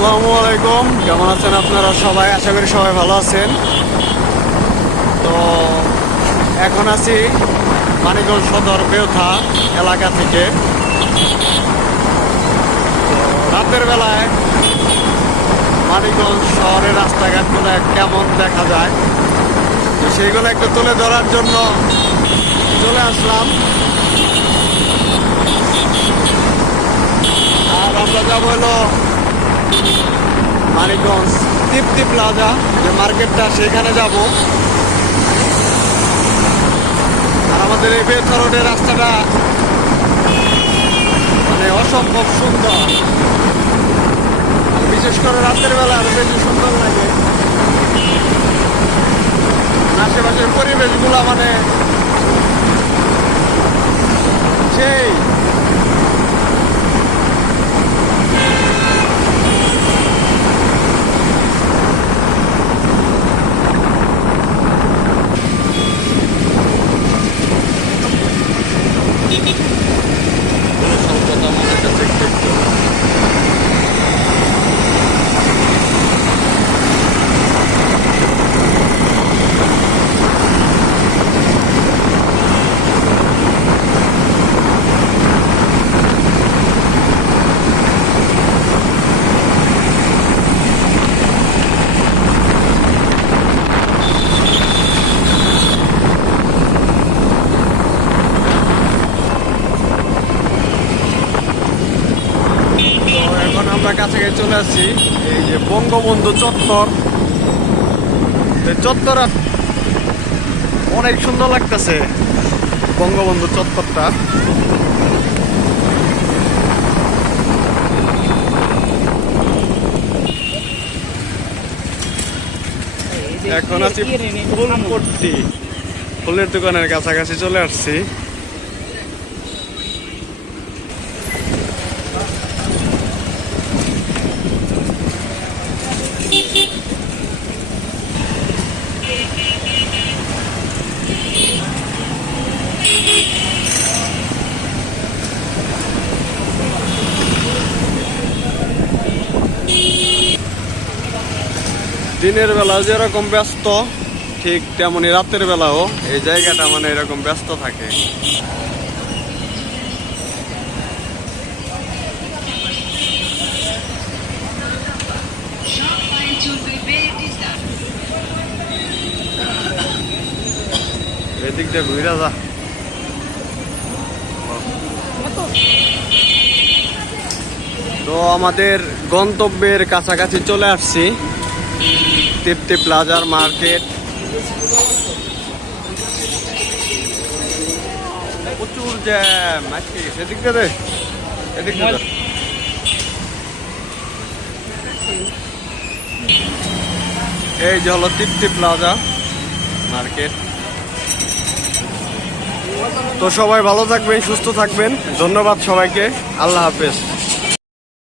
আসসালামু আলাইকুম। কেমন আছেন আপনারা সবাই? আশা করি সবাই ভালো আছেন। তো এখন আছি মানিকগঞ্জ সদর বেউথা এলাকা থেকে। রাতের বেলায় মানিকগঞ্জ শহরের রাস্তাঘাটগুলো কেমন দেখা যায়? তো সেইগুলো একটু তুলে ধরার জন্য চলে আসলাম। আর আমরা যাব মানিকগঞ্জ তৃপ্তি প্লাজা, যে মার্কেটটা, সেখানে যাব। আর আমাদের এই বেথা রোডের রাস্তাটা মানে অসম্ভব সুন্দর। বিশেষ করে রাতের বেলা আরও বেশি সুন্দর লাগে। আশেপাশের পরিবেশগুলো মানে সেই স্বল্পতা মনে কাছে একটু একটু তো এখন আমরা কাছাকাছি চলে আসছি। এই যে বঙ্গবন্ধু চত্বর। চত্বর অনেক সুন্দর লাগতেছে বঙ্গবন্ধু চত্বরটা। এখন আছি ফুলপট্টি। ফুলের দোকানের কাছাকাছি চলে আসছি। দিনের বেলা যেরকম ব্যস্ত, ঠিক তেমনই রাতের বেলাও এই জায়গাটা মানে এরকম ব্যস্ত থাকে। এদিক দিয়ে ঘুরা তো আমাদের গন্তব্যের কাছাকাছি চলে আসছি। তৃপ্তি প্লাজার মার্কেট। প্রচুর জ্যাম, আজকে সেদিক দিয়ে এদিক এই যে হলো তৃপ্তি প্লাজা মার্কেট। তো সবাই ভালো থাকবেন, সুস্থ থাকবেন। ধন্যবাদ সবাইকে। আল্লাহ হাফেজ।